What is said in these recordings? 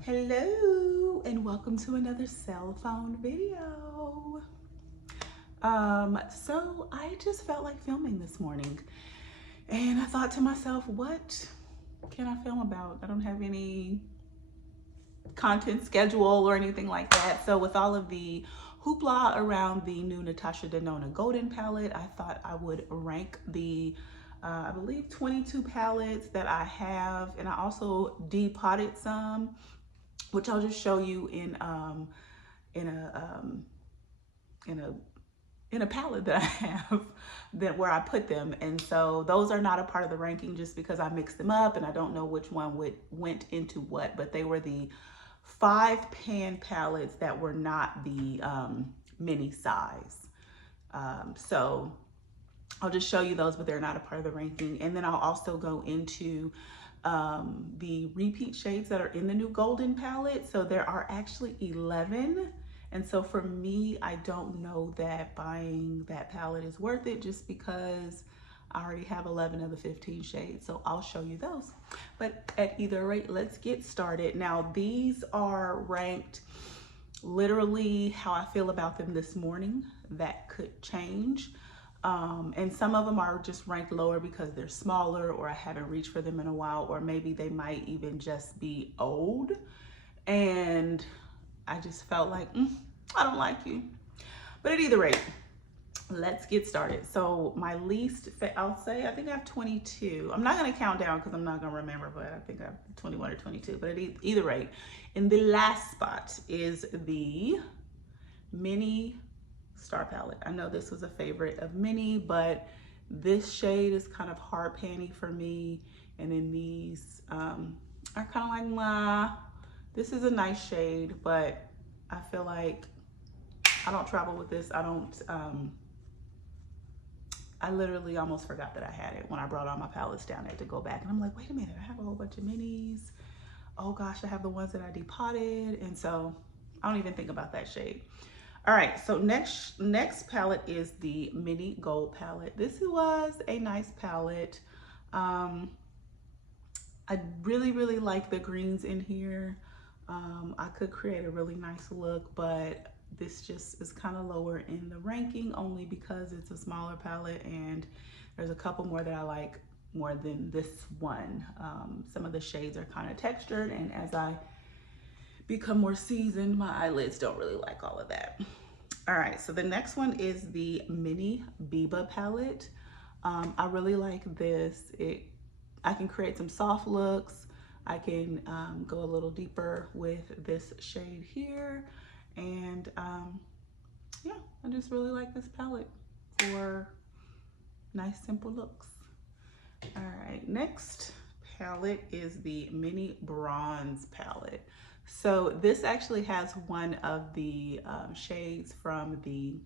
Hello and welcome to another cell phone video. So I just felt like filming this morning and I thought to myself, what can I film about? I don't have any content schedule or anything like that. So with all of the hoopla around the new Natasha Denona Golden Palette, I thought I would rank the I believe 22 palettes that I have, and I also depotted some, which I'll just show you in a in a in a palette that I have that where I put them. And so those are not a part of the ranking just because I mixed them up and I don't know which one went into what, but they were the 5-pan palettes that were not the mini size. So I'll just show you those, but they're not a part of the ranking. And then I'll also go into the repeat shades that are in the new Golden palette. So there are actually 11. And so for me, I don't know that buying that palette is worth it just because I already have 11 of the 15 shades. So I'll show you those. But at either rate, let's get started. Now, these are ranked literally how I feel about them this morning. That could change. And some of them are just ranked lower because they're smaller or I haven't reached for them in a while, or maybe they might even just be old. And I just felt like, I don't like you. But at either rate, let's get started. So my least, I'll say, I think I have 22. I'm not going to count down because I'm not going to remember, but I think I have 21 or 22. But at either rate, in the last spot is the mini Star palette. I know this was a favorite of many, but this shade is kind of hard panty for me. And then these are kind of like, nah, this is a nice shade, but I feel like I don't travel with this. I literally almost forgot that I had it when I brought all my palettes down. I had to go back and I'm like, wait a minute, I have a whole bunch of minis. Oh gosh, I have the ones that I depotted. And so I don't even think about that shade. All right, so next palette is the mini gold palette. This was a nice palette. I really like the greens in here. I could create a really nice look, but this just is kind of lower in the ranking only because it's a smaller palette and there's a couple more that I like more than this one. Some of the shades are kind of textured, and as I become more seasoned, my eyelids don't really like all of that. All right, so the next one is the mini Biba palette. I really like this. I can create some soft looks. I can go a little deeper with this shade here. And yeah, I just really like this palette for nice, simple looks. All right, next palette is the mini bronze palette. So this actually has one of the shades from the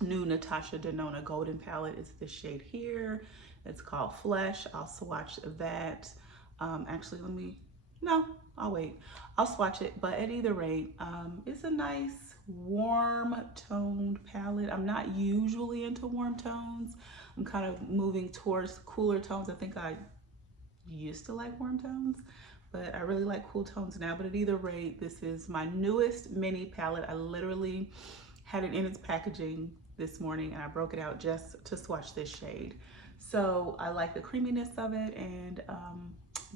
new Natasha Denona Golden Palette. It's this shade here. It's called Flesh. I'll swatch that. Actually, I'll wait. I'll swatch it, but at either rate, it's a nice warm toned palette. I'm not usually into warm tones. I'm kind of moving towards cooler tones. I think I used to like warm tones, but I really like cool tones now. But at either rate, this is my newest mini palette. I literally had it in its packaging this morning and I broke it out just to swatch this shade. So I like the creaminess of it, and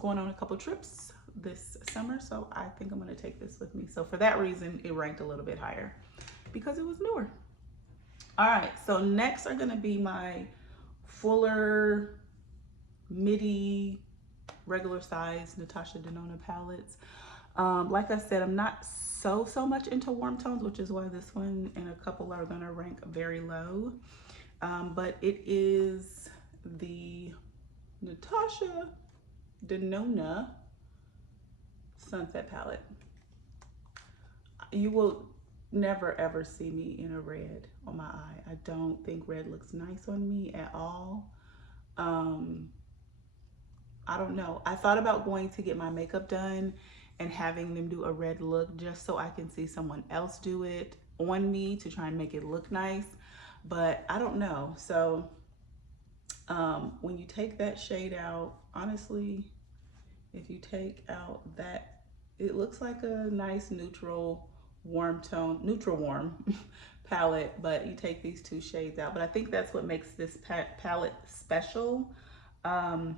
going on a couple trips this summer, so I think I'm going to take this with me. So for that reason, it ranked a little bit higher because it was newer. All right, so next are going to be my fuller midi regular size Natasha Denona palettes. Like I said, I'm not so much into warm tones, which is why this one and a couple are gonna rank very low. But it is the Natasha Denona Sunset palette. You will never ever see me in a red on my eye. I don't think red looks nice on me at all. I don't know. I thought about going to get my makeup done and having them do a red look just so I can see someone else do it on me to try and make it look nice, but I don't know. So when you take that shade out, honestly, if you take out that it looks like a nice neutral warm tone, neutral warm palette, but you take these two shades out. But I think that's what makes this palette special. Um,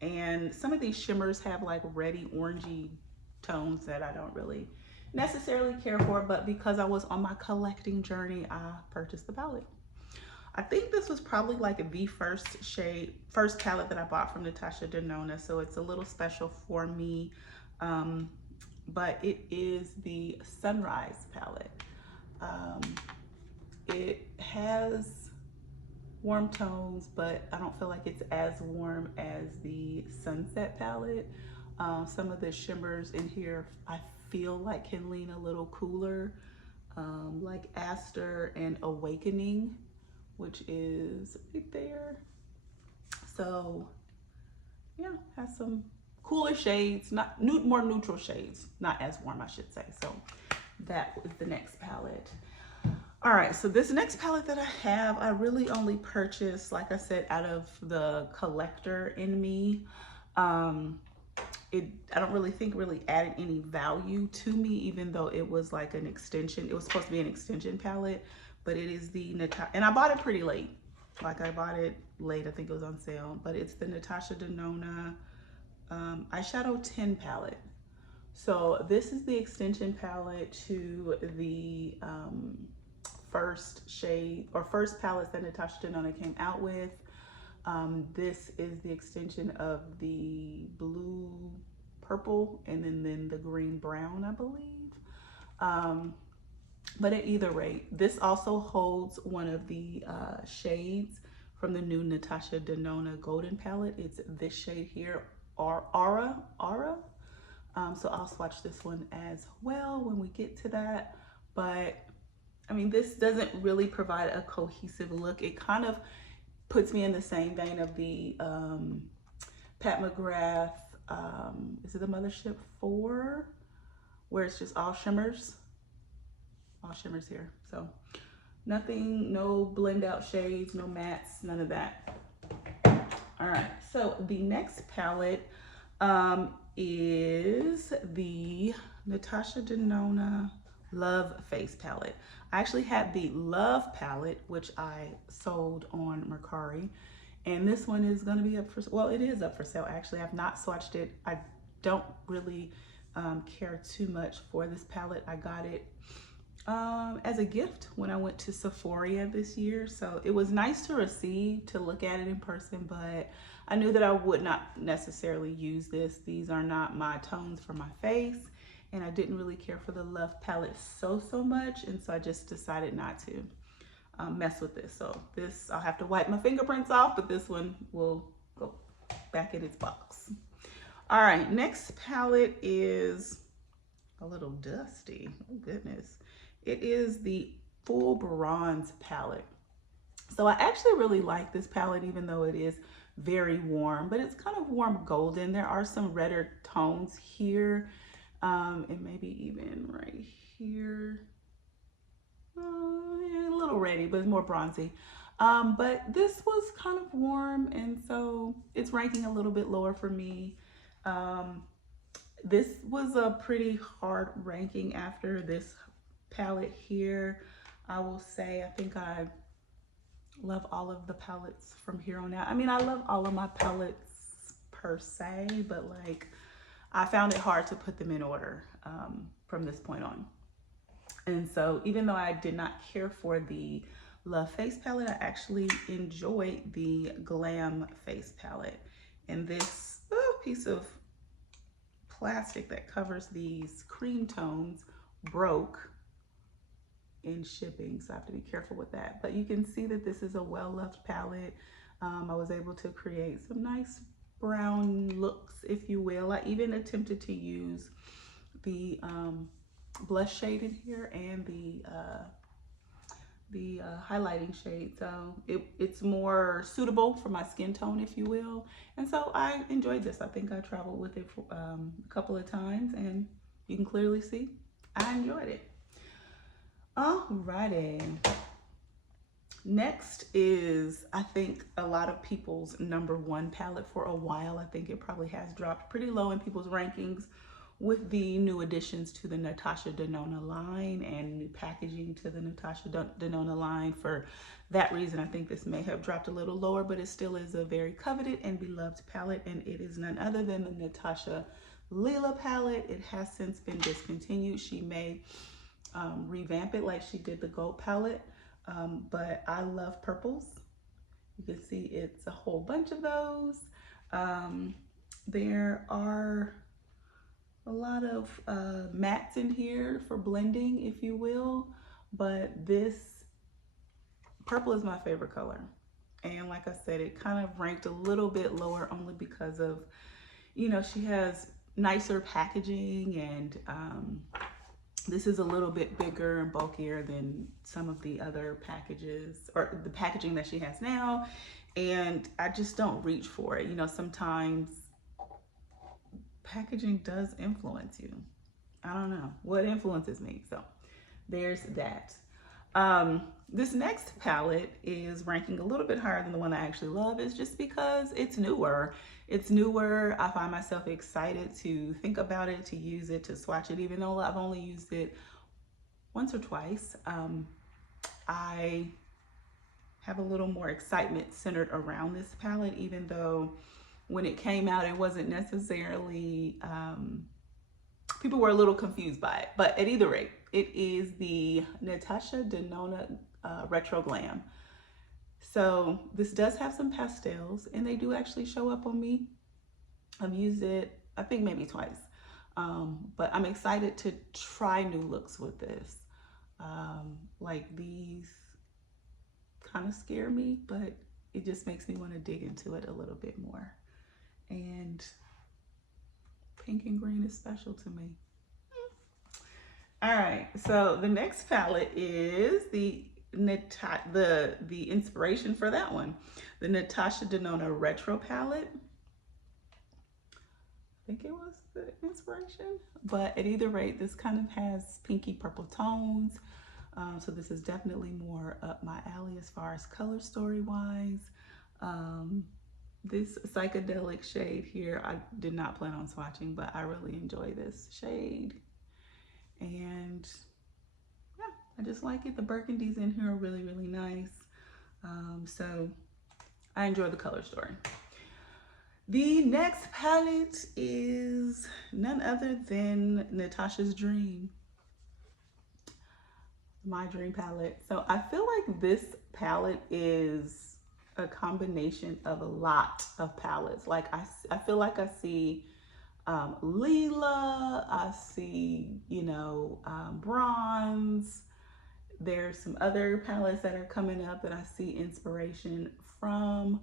and some of these shimmers have like reddy orangey tones that I don't really necessarily care for, but because I was on my collecting journey, I purchased the palette. I think this was probably like the first palette that I bought from Natasha Denona, so it's a little special for me. But it is the Sunrise palette. It has warm tones, but I don't feel like it's as warm as the Sunset palette. Some of the shimmers in here I feel like can lean a little cooler, like Aster and Awakening, which is right there. So yeah, has some cooler shades, more neutral shades, not as warm, I should say. So that was the next palette. All right, so this next palette that I have, I really only purchased, like I said, out of the collector in me. I don't really think added any value to me, even though it was like an extension. It was supposed to be an extension palette, but it is the Natasha, and I bought it pretty late. Like I bought it late, I think it was on sale, but it's the Natasha Denona Eyeshadow 10 palette. So this is the extension palette to the first shade or first palettes that Natasha Denona came out with. This is the extension of the blue purple and then the green brown, I believe. But at either rate, this also holds one of the shades from the new Natasha Denona Golden Palette. It's this shade here, Aura. So I'll swatch this one as well when we get to that. But I mean, this doesn't really provide a cohesive look. It kind of puts me in the same vein of the Pat McGrath, is it the Mothership 4? Where it's just all shimmers here. So nothing, no blend out shades, no mattes, none of that. All right, so the next palette is the Natasha Denona Love Face palette. I actually had the Love palette, which I sold on Mercari, and this one is going to be up for, well, it is up for sale. Actually, I've not swatched it. I don't really care too much for this palette. I got it as a gift when I went to Sephora this year, so it was nice to receive, to look at it in person, but I knew that I would not necessarily use this. These are not my tones for my face, and I didn't really care for the Love palette so much, and so I just decided not to mess with this. So this, I'll have to wipe my fingerprints off, but this one will go back in its box. All right, next palette is a little dusty. Oh goodness. It is the Full Bronze palette. So I actually really like this palette, even though it is very warm, but it's kind of warm golden. There are some redder tones here, and maybe even right here. Yeah, a little reddy, but it's more bronzy. But this was kind of warm, and so it's ranking a little bit lower for me. This was a pretty hard ranking after this palette here. I will say I think I love all of the palettes from here on out. I mean, I love all of my palettes per se, but like I found it hard to put them in order from this point on. And so even though I did not care for the Love Face palette, I actually enjoyed the Glam Face palette. And this piece of plastic that covers these cream tones broke in shipping, so I have to be careful with that. But you can see that this is a well-loved palette. I was able to create some nice brown looks, if you will. I even attempted to use the blush shade in here and the highlighting shade, so it's more suitable for my skin tone, if you will. And so I enjoyed this. I think I traveled with it for, a couple of times, and you can clearly see I enjoyed it. Alrighty. Next is, I think, a lot of people's #1 palette for a while. I think it probably has dropped pretty low in people's rankings, with the new additions to the Natasha Denona line and new packaging to the Natasha Denona line. For that reason, I think this may have dropped a little lower, but it still is a very coveted and beloved palette, and it is none other than the Natasha Lila palette. It has since been discontinued. She may revamp it like she did the gold palette, but I love purples. You can see it's a whole bunch of those. There are a lot of mattes in here for blending, if you will, but this purple is my favorite color. And like I said, it kind of ranked a little bit lower only because of, you know, she has nicer packaging, and this is a little bit bigger and bulkier than some of the other packages, or the packaging that she has now, and I just don't reach for it. You know, sometimes packaging does influence you. I don't know what influences me, so there's that. This next palette is ranking a little bit higher than the one I actually love. It's just because it's newer. It's newer. I find myself excited to think about it, to use it, to swatch it, even though I've only used it once or twice. I have a little more excitement centered around this palette, even though when it came out, it wasn't necessarily, people were a little confused by it. But at either rate, it is the Natasha Denona Retro Glam. So this does have some pastels, and they do actually show up on me. I've used it, I think maybe twice. But I'm excited to try new looks with this. Like these kind of scare me, but it just makes me want to dig into it a little bit more. And pink and green is special to me. All right, so the next palette is the inspiration for that one, the Natasha Denona Retro palette. I think it was the inspiration, but at either rate, this kind of has pinky purple tones. So this is definitely more up my alley as far as color story wise. This psychedelic shade here, I did not plan on swatching, but I really enjoy this shade. And yeah, I just like it. The burgundies in here are really, really nice. So I enjoy the color story. The next palette is none other than Natasha's Dream. My Dream palette. So I feel like this palette is a combination of a lot of palettes. Like I feel like I see Lila, I see, you know, bronze. There's some other palettes that are coming up that I see inspiration from.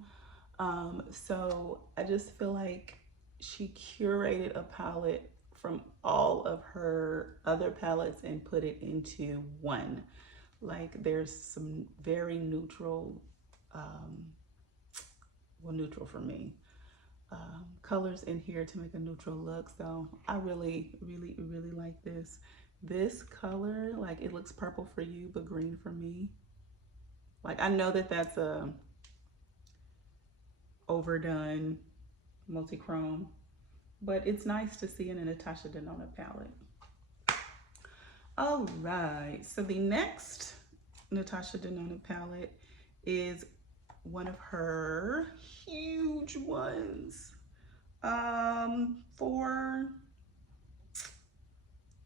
So I just feel like she curated a palette from all of her other palettes and put it into one. Like there's some very neutral, well, neutral for me, colors in here to make a neutral look. So I really, really, really like this. This color, like it looks purple for you, but green for me. Like I know that that's a overdone multi-chrome, but it's nice to see in a Natasha Denona palette. All right, so the next Natasha Denona palette is one of her huge ones for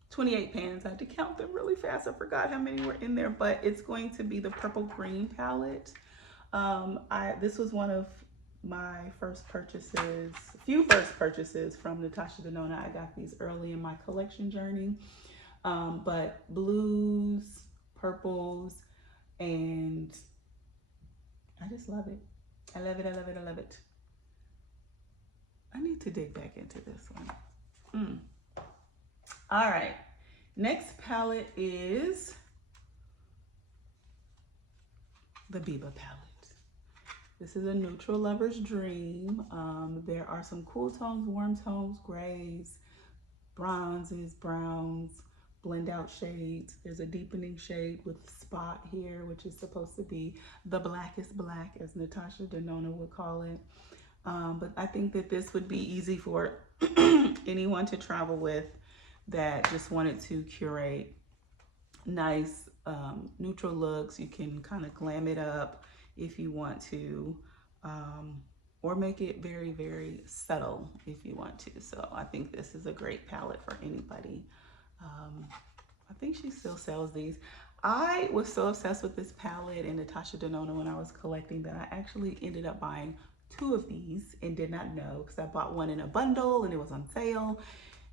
28 pans. I had to count them really fast. I forgot how many were in there, but it's going to be the purple green palette. This was one of my first purchases, few first purchases from Natasha Denona. I got these early in my collection journey, but blues, purples, and I just love it. I love it, I love it, I love it. I need to dig back into this one. All right, next palette is the Biba palette. This is a neutral lover's dream. There are some cool tones, warm tones, grays, bronzes, browns, blend out shades. There's a deepening shade with spot here, which is supposed to be the blackest black, as Natasha Denona would call it. But I think that this would be easy for anyone to travel with. that just wanted to curate nice neutral looks. You can kind of glam it up if you want to, or make it very, very subtle if you want to. So I think this is a great palette for anybody. I think she still sells these. I was so obsessed with this palette and Natasha Denona when I was collecting that I actually ended up buying 2 of these and did not know, because I bought one in a bundle and it was on sale,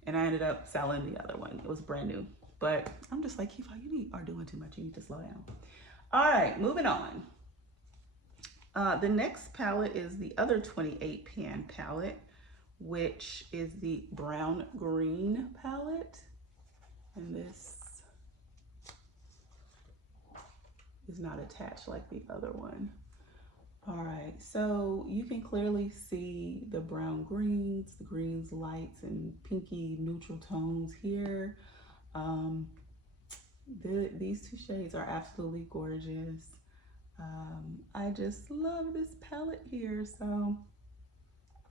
and I ended up selling the other one. It was brand new. But I'm just like, Kifa, you are doing too much. You need to slow down. All right, moving on. The next palette is the other 28 pan palette, which is the brown green palette. And this is not attached like the other one. All right, so you can clearly see the brown greens, the greens lights and pinky neutral tones here. These 2 shades are absolutely gorgeous. I just love this palette here. So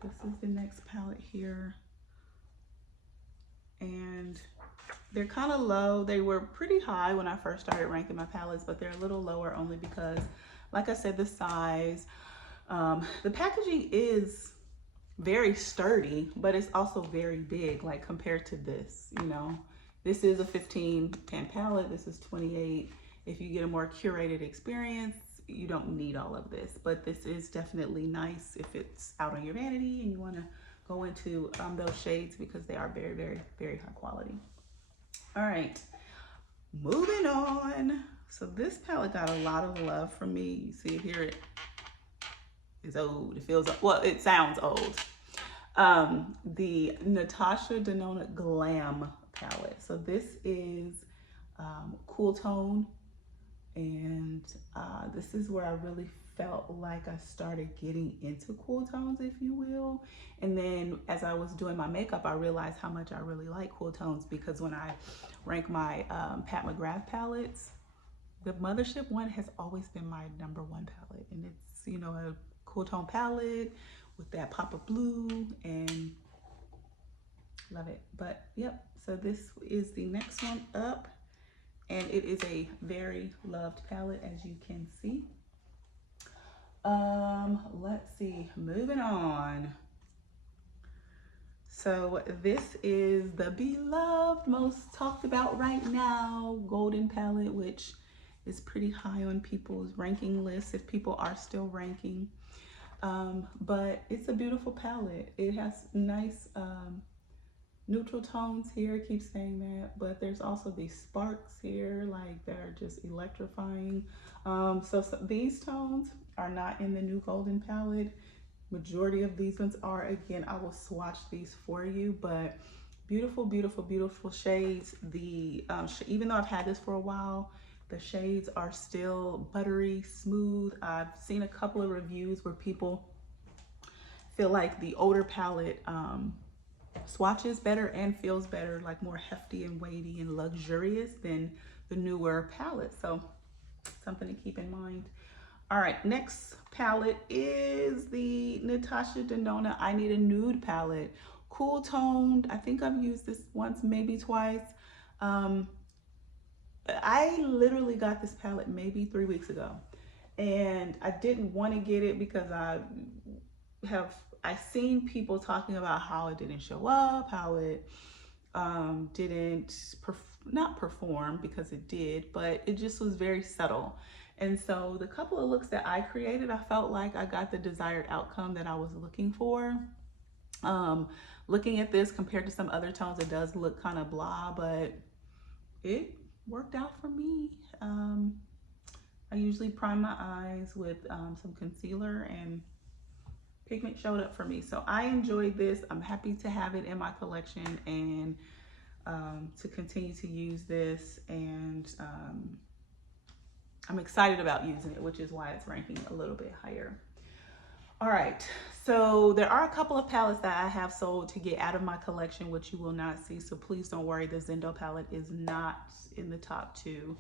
this is the next palette here. And they're kind of low. They were pretty high when I first started ranking my palettes, but they're a little lower only because, like I said, the size. The packaging is very sturdy, but it's also very big, like compared to this, you know. This is a 15 pan palette. This is 28. If you get a more curated experience, you don't need all of this, but this is definitely nice if it's out on your vanity and you want to go into those shades, because they are very, very, very high quality. All right, moving on. So this palette got a lot of love from me. You see it here, it is old. It feels, well, it sounds old. The Natasha Denona Glam palette. So this is cool tone, and this is where I really felt like I started getting into cool tones, if you will. And then as I was doing my makeup, I realized how much I really like cool tones, because when I rank my Pat McGrath palettes, the Mothership one has always been my #1 palette, and it's, you know, a cool tone palette with that pop of blue, and love it. But yep, so this is the next one up, and it is a very loved palette, as you can see. Let's see, moving on. So this is the beloved, most talked about right now, Golden Palette, which is pretty high on people's ranking lists if people are still ranking. But it's a beautiful palette. It has nice neutral tones here, I keep saying that, but there's also these sparks here, like they're just electrifying. So these tones are not in the new Golden Palette. Majority of these ones are. Again, I will swatch these for you, but beautiful, beautiful, beautiful shades. The even though I've had this for a while, the shades are still buttery smooth. I've seen a couple of reviews where people feel like the older palette swatches better and feels better, like more hefty and weighty and luxurious than the newer palette. So something to keep in mind. All right, next palette is the Natasha Denona I Need a Nude palette. Cool toned. I think I've used this once, maybe twice. I literally got this palette maybe 3 weeks ago, and I didn't want to get it because I seen people talking about how it didn't show up, how it didn't not perform, because it did, but it just was very subtle. And so the couple of looks that I created, I felt like I got the desired outcome that I was looking for. Looking at this compared to some other tones, it does look kind of blah, but it worked out for me. I usually prime my eyes with some concealer, and pigment showed up for me. So I enjoyed this. I'm happy to have it in my collection and to continue to use this. And I'm excited about using it, which is why it's ranking a little bit higher. All right, so there are a couple of palettes that I have sold to get out of my collection, which you will not see. So please don't worry, the Zendo palette is not in the top 2.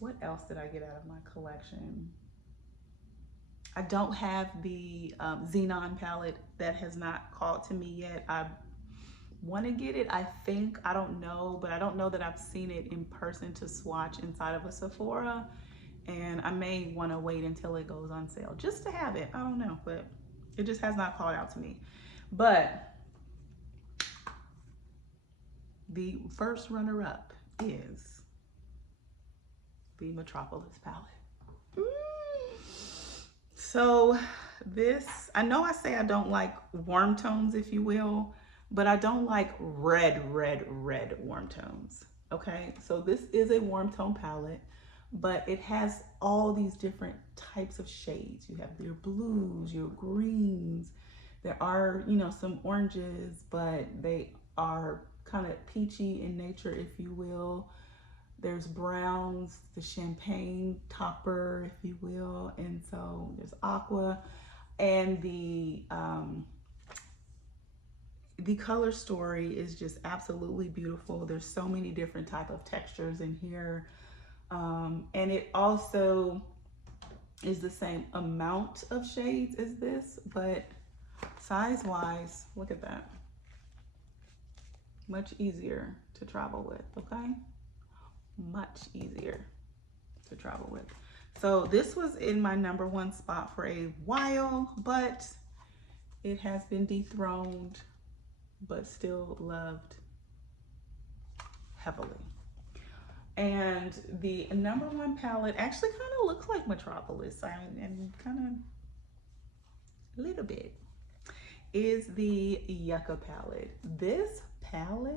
What else did I get out of my collection? I don't have the Xenon palette. That has not called to me yet. I want to get it. I think, I don't know, but I don't know that I've seen it in person to swatch inside of a Sephora. And I may want to wait until it goes on sale just to have it. I don't know, but it just has not called out to me. But the first runner-up is the Metropolis palette. So this, I know I say I don't like warm tones, if you will, but I don't like red warm tones. Okay, so this is a warm tone palette, but it has all these different types of shades. You have your blues, your greens. There are, you know, some oranges, but they are kind of peachy in nature, if you will. There's browns, the champagne topper, if you will, and so there's aqua, and the color story is just absolutely beautiful. There's so many different type of textures in here, and it also is the same amount of shades as this, but size-wise, look at that. Much easier to travel with, okay? Much easier to travel with. So this was in my #1 spot for a while, but it has been dethroned, but still loved heavily. And the #1 palette actually kind of looks like Metropolis. I mean, and kind of a little bit, is the Yucca palette. This palette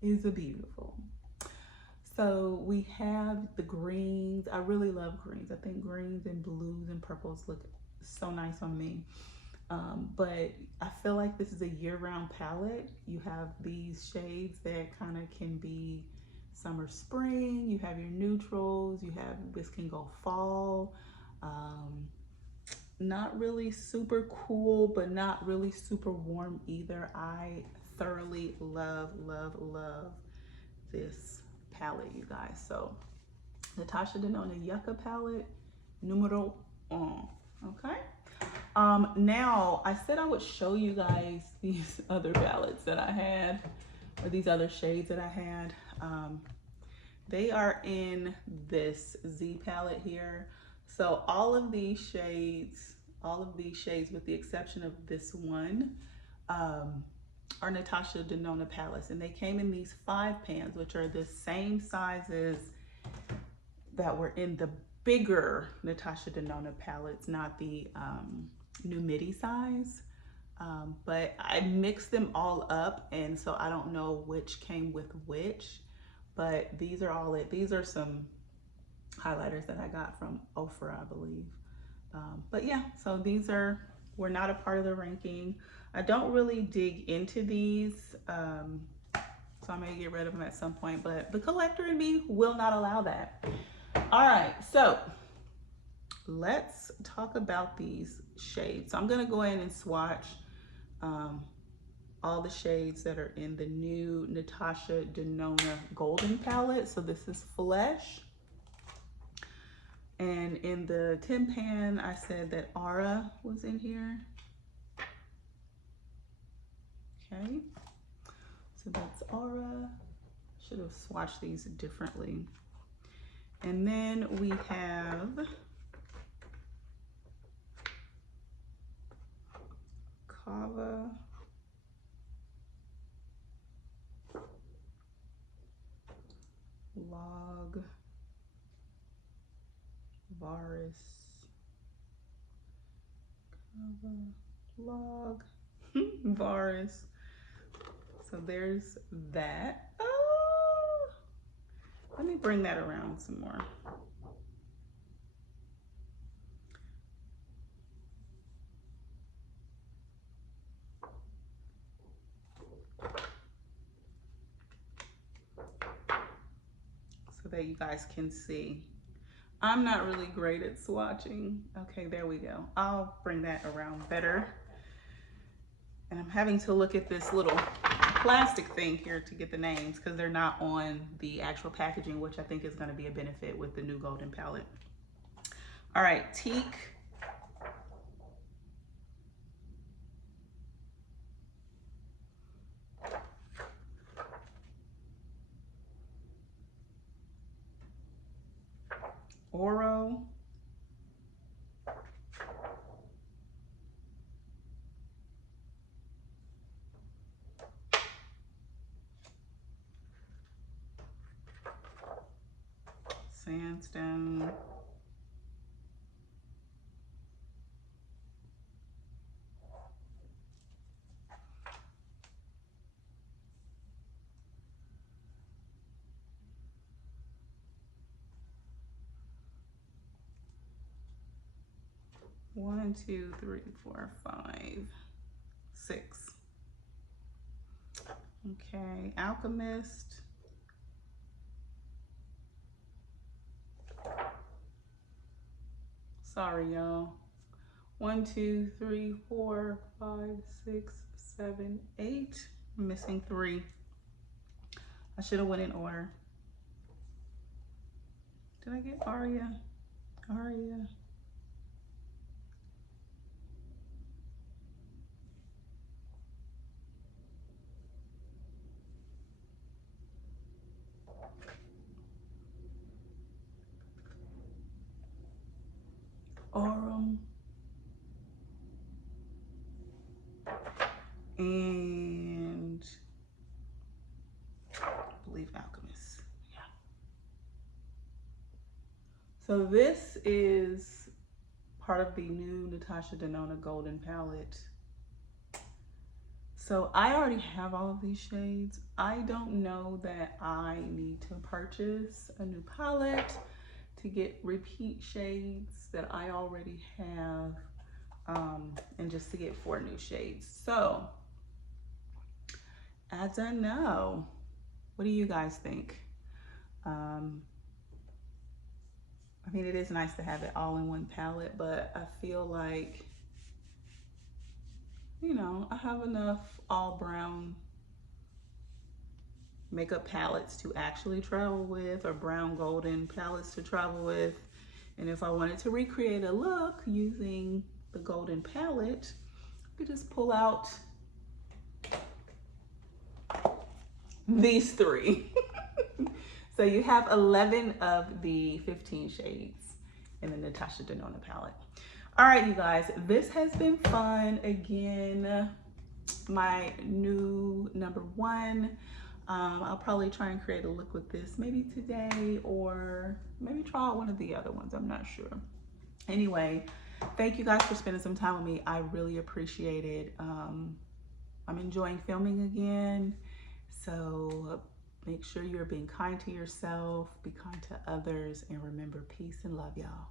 is beautiful. So we have the greens. I really love greens. I think greens and blues and purples look so nice on me. But I feel like this is a year-round palette. You have these shades that kind of can be summer, spring. You have your neutrals. You have, this can go fall. Not really super cool, but not really super warm either. I thoroughly love this palette, you guys. So Natasha Denona Yucca palette #1. Okay. Now I said I would show you guys these other palettes that I had, or these other shades that I had. They are in this Z palette here. So all of these shades with the exception of this one, are Natasha Denona palettes, and they came in these 5 pans, which are the same sizes that were in the bigger Natasha Denona palettes, not the new midi size. But I mixed them all up, and so I don't know which came with which, but these are all it. These are some highlighters that I got from Ofra, I believe. But yeah, so these were not a part of the ranking. I don't really dig into these, so I may get rid of them at some point, but the collector in me will not allow that. All right, so let's talk about these shades. So I'm gonna go ahead and swatch all the shades that are in the new Natasha Denona Golden Palette. So this is Flesh. And in the 10 pan, I said that Aura was in here. Okay, so that's Aura. Should have swatched these differently. And then we have Kava, Log, Varus, Kava, Log, Varus. So there's that. Oh, let me bring that around some more. So that you guys can see. I'm not really great at swatching. Okay, there we go. I'll bring that around better. And I'm having to look at this little plastic thing here to get the names because they're not on the actual packaging, which I think is going to be a benefit with the new Golden Palette. All right, Teak. Oro. Sandstone. One, two, three, four, five, six. Okay, Alchemist. Sorry, y'all. 1, 2, 3, 4, 5, 6, 7, 8. I'm missing 3. I should have went in order. Did I get Aria? Aria. Aurum. And I believe Alchemist. Yeah. So this is part of the new Natasha Denona Golden Palette. So I already have all of these shades. I don't know that I need to purchase a new palette to get repeat shades that I already have, and just to get 4 new shades. So I don't know. What do you guys think? I mean, it is nice to have it all in one palette, but I feel like, you know, I have enough all brown makeup palettes to actually travel with, or brown golden palettes to travel with. And if I wanted to recreate a look using the golden palette, I could just pull out these 3. So you have 11 of the 15 shades in the Natasha Denona palette. All right, you guys, this has been fun. Again, my new #1. I'll probably try and create a look with this maybe today, or maybe try out one of the other ones. I'm not sure. Anyway, thank you guys for spending some time with me. I really appreciate it. I'm enjoying filming again. So make sure you're being kind to yourself, be kind to others, and remember, peace and love, y'all.